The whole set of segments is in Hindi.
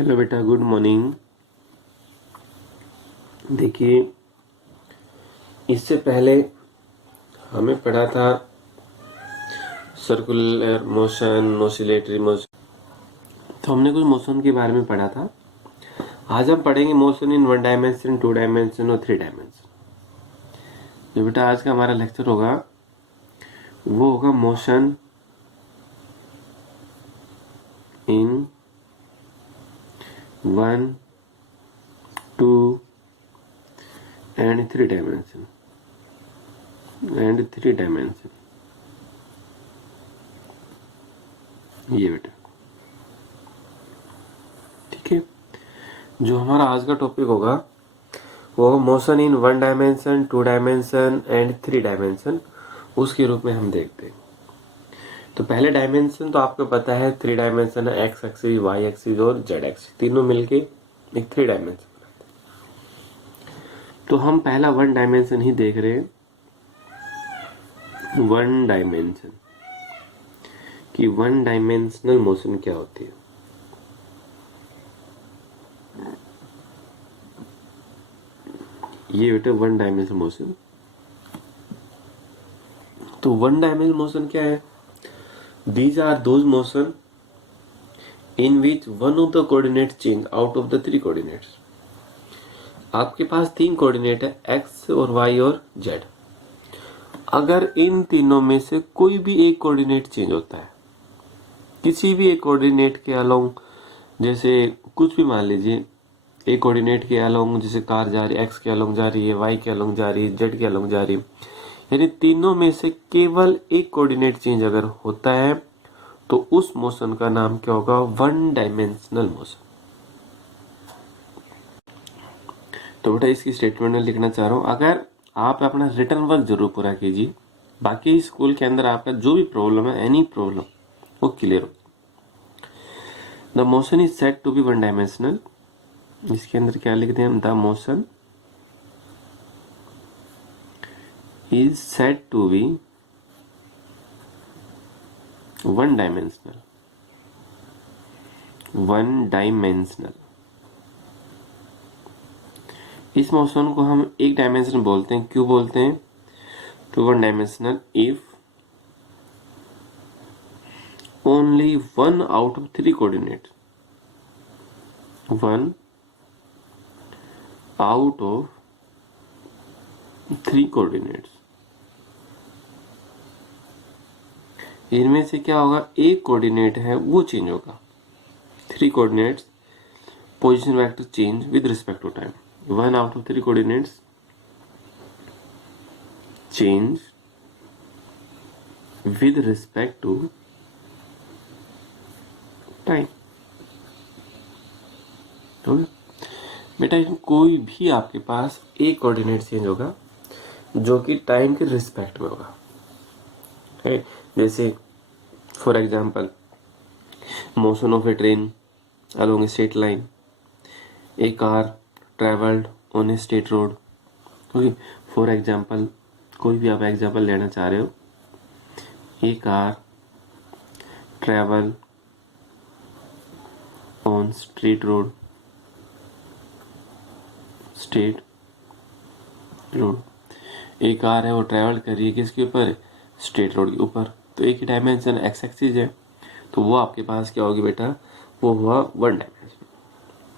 हेलो बेटा, गुड मॉर्निंग। देखिए, इससे पहले हमें पढ़ा था सर्कुलर मोशन, ऑसिलेटरी मोशन। तो हमने कुछ मोशन के बारे में पढ़ा था। आज हम पढ़ेंगे मोशन इन 1 डायमेंशन, 2 डायमेंशन और 3 डायमेंशन। जो बेटा आज का हमारा लेक्चर होगा वो होगा मोशन इन 1, 2 एंड 3 डायमेंशन ये बेटा, ठीक है। जो हमारा आज का टॉपिक होगा वो motion in 1 dimension, 2 dimension and 3 dimension, उसके रूप में हम देखते हैं। तो पहले डायमेंशन तो आपको पता है 3 डायमेंशन है, एक्स एक्सिस, वाई एक्सिस और जेड एक्सिस, तीनों मिलके एक 3 डायमेंशन बनाते हैं। तो हम पहला 1 डायमेंशन ही देख रहे हैं। 1 डायमेंशन कि 1 डायमेंशनल मोशन क्या होती है। ये बेटा 1 डायमेंशनल मोशन। तो 1 डायमेंशनल मोशन क्या है? These are those motion in which one of the coordinates change out of the 3 coordinates. आपके पास 3 कोऑर्डिनेट है, x और y और z। अगर इन तीनों में से कोई भी एक कोऑर्डिनेट चेंज होता है, किसी भी एक कोऑर्डिनेट के अलोंग, जैसे कुछ भी मान लीजिए, एक कोऑर्डिनेट के अलोंग जैसे कार जा रही है, x के अलोंग जा रही है, y के अलोंग जा रही है, z के अलोंग जा रही है, यानी तीनों में से केवल एक कोऑर्डिनेट चेंज अगर होता है तो उस मोशन का नाम क्या होगा? 1 डायमेंशनल मोशन। तो बेटा इसकी स्टेटमेंट में लिखना चाह रहा हूं, अगर आप अपना रिटर्न वर्क जरूर पूरा कीजिए, बाकी स्कूल के अंदर आपका जो भी प्रॉब्लम है, एनी प्रॉब्लम, वो क्लियर हो। The motion is said to be 1 dimensional. इसके अंदर क्या लिखते हैं हम? The motion is said to be 1 dimensional. 1 dimensional. इस मोशन को हम एक डायमेंशन बोलते हैं। क्यों बोलते हैं? To 1 dimensional if only 1 out of 3 coordinate, 1 out of 3 coordinates, इनमें से क्या होगा? एक कोऑर्डिनेट है वो चेंज होगा। 3 coordinates position vector change with respect to time. 1 out of 3 coordinates change with respect to time. तो बेटा इसमें कोई भी आपके पास एक कोऑर्डिनेट चेंज होगा जो कि टाइम के रिस्पेक्ट में होगा, है। जैसे for example motion of a train along a straight line, a car travelled on a straight road. Okay, for example कोई भी आप एग्जांपल लेना चाह रहे हो, a car travel on straight road, straight road. एक कार है वो ट्रेवल कर रही है किसके ऊपर? स्ट्रेट रोड के ऊपर। तो एक ही डायमेंशन एक्स एक्सिस है, तो वो आपके पास क्या होगी बेटा? वो हुआ 1 डायमेंशन।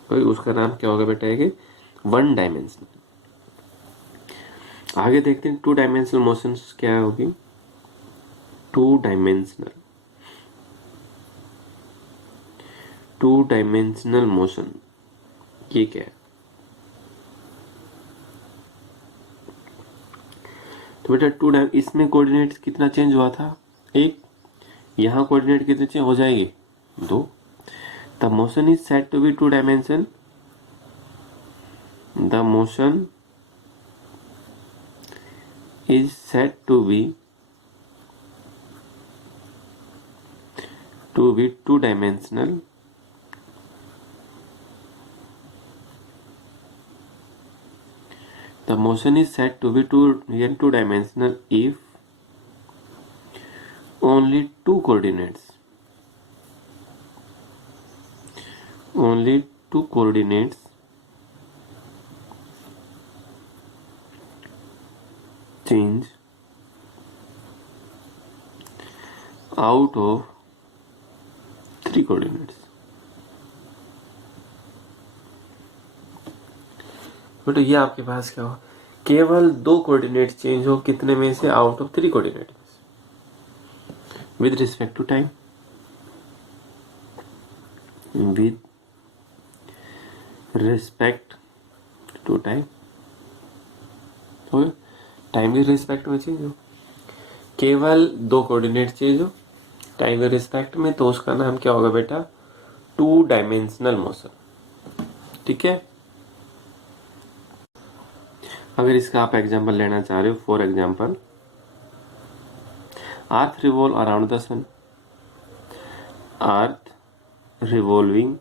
तो उसका नाम क्या होगा बेटा? एक 1 डायमेंशन। आगे देखते हैं 2 डायमेंशनल मोशन क्या होगी। 2 डायमेंशनल मोशन ये क्या है? तो बेटा 2 इसमें कोऑर्डिनेट कितना चेंज हुआ था? एक। यहाँ कोऑर्डिनेट कितने चेंज हो जाएंगे? 2। The motion is said to be 2 dimension. The motion is said to be 2 dimensional The motion is said to be 2 dimensional if only two coordinates two coordinates change out of three coordinates. बेटा ये आपके पास क्या हो, केवल दो कोऑर्डिनेट चेंज हो, कितने में से, आउट ऑफ थ्री कोऑर्डिनेट में से, with respect to time, with respect to time, time के रिस्पेक्ट में चेंज हो, केवल दो कोऑर्डिनेट चेंज हो टाइम के रिस्पेक्ट में, तो उसका नाम क्या होगा बेटा, टू डायमेंशनल मोशन। ठीक है, अगर इसका आप एग्जांपल लेना चाह रहे हो, for example earth revolve around the sun, earth revolving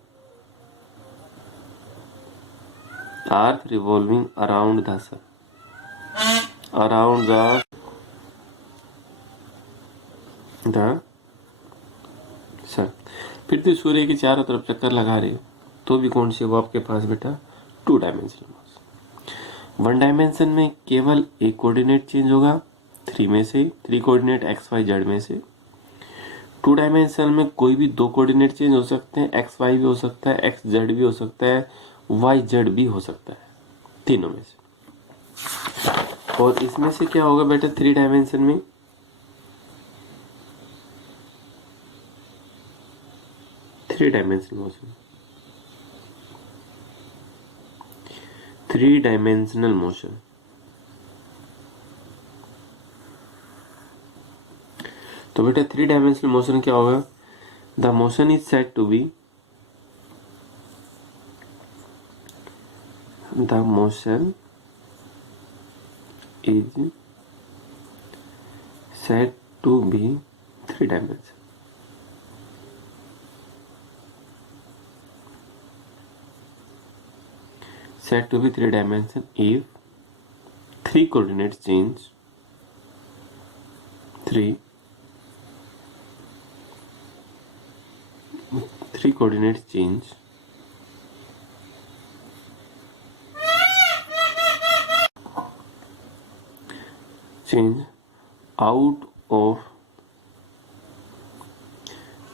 around the sun, around the sun, फिर भी सूर्य के चारों तरफ चक्कर लगा रही हो, तो भी कौन सी हो आपके पास बेटा, two dimensional motion. One dimension में केवल एक कोऑर्डिनेट चेंज होगा, थ्री में से, three coordinate x y z में से। टू डायमेंशन में कोई भी दो कोऑर्डिनेट चेंज हो सकते हैं, एक्स वाई भी हो सकता है, एक्स जेड भी हो सकता है, वाई जेड भी हो सकता है, तीनों में से। और इसमें से क्या होगा बेटा, थ्री डायमेंशन में three dimensional motion, three dimensional motion. तो बेटा थ्री डायमेंशनल मोशन क्या होगा, the motion is said to be, the motion is said to be three dimension. Said to be three dimension if three coordinates change, three coordinates change out of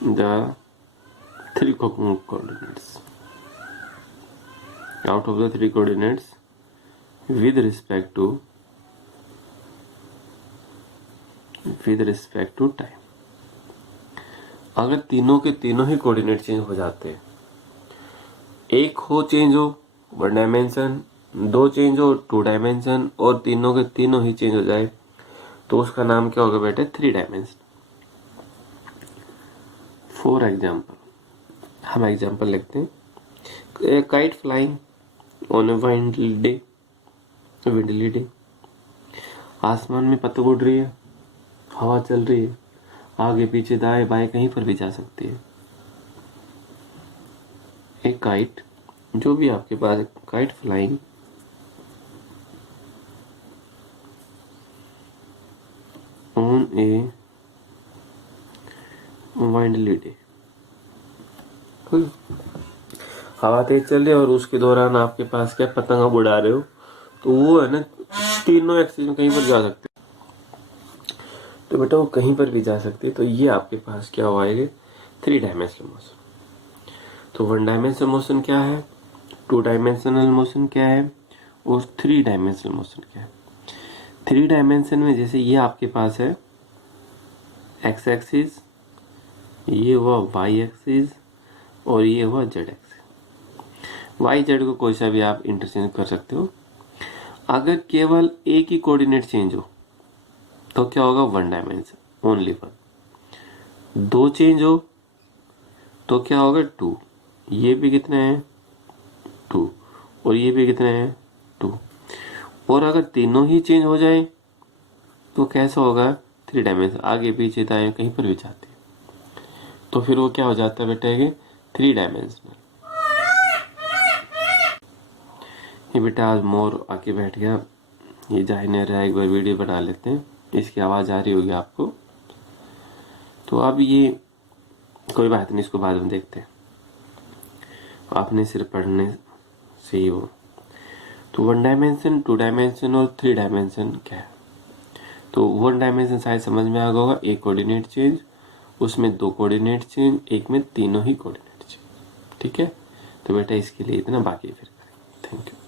the three coordinates, out of the three coordinates with respect to time। अगर तीनों के तीनों ही कोऑर्डिनेट चेंज हो जाते हैं, एक हो चेंज हो वन डायमेंशन, दो चेंज हो टू डायमेंशन, और तीनों के तीनों ही चेंज हो जाए, तो उसका नाम क्या होगा बेटे, थ्री डायमेंशन। फॉर एग्जाम्पल हम एग्जाम्पल लिखते हैं, kite flying on a windy day, आसमान में पतंग उड़ रही है, हवा चल रही है, आगे पीछे दाएं बाएं कहीं पर भी जा सकती है। एक काइट, जो भी आपके पास, kite flying on a windy day, हवा तेज चल रही है और उसके दौरान आपके पास क्या, पतंग आप उड़ा रहे हो, तो वो है ना, तीनों एक्सिस में कहीं पर जा सकते, तो बेटा वो कहीं पर भी जा सकते, तो ये आपके पास क्या हो आएगा, थ्री डायमेंशनल मोशन। तो वन डायमेंशनल मोशन क्या है, टू डायमेंशनल मोशन क्या है, और थ्री डायमेंशनल मोशन क्या है। थ्री डायमेंशन में जैसे ये आपके पास है एक्स एक्सिस, ये हुआ वाई एक्सिस, और ये हुआ जेड एक्सिस। वाई जेड को कोई सा भी आप इंटरचेंज कर सकते हो। अगर केवल एक ही कोऑर्डिनेट चेंज हो तो क्या होगा, वन डायमेंशन, ओनली वन। दो चेंज हो तो क्या होगा, टू, ये भी कितने हैं, टू, और ये भी कितने हैं, टू। और अगर तीनों ही चेंज हो जाए तो कैसा होगा, थ्री डायमेंशन, आगे पीछे दाएं कहीं पर भी जाते, तो फिर वो क्या हो जाता है बेटा, ये थ्री डायमेंशनल। ये बेटा आज मोर आके बैठ गया, ये जाहिर नहीं रहा, एक बार वीडियो बना लेते हैं, इसकी आवाज़ आ रही होगी आपको। तो अब ये कोई बात नहीं, इसको बाद में देखते हैं। आपने सिर्फ पढ़ने से ही वो। तो 1 डायमेंशन, 2 डायमेंशन और 3 डायमेंशन क्या है? तो 1 डायमेंशन शायद समझ में आ गया होगा, एक कोऑर्डिनेट चेंज, उसमें 2 कोऑर्डिनेट चेंज, एक में तीनों ही कोऑर्डिनेट चेंज। ठीक है, तो बेटा इसके लिए इतना, बाकी फिर करेंगे। Thank you.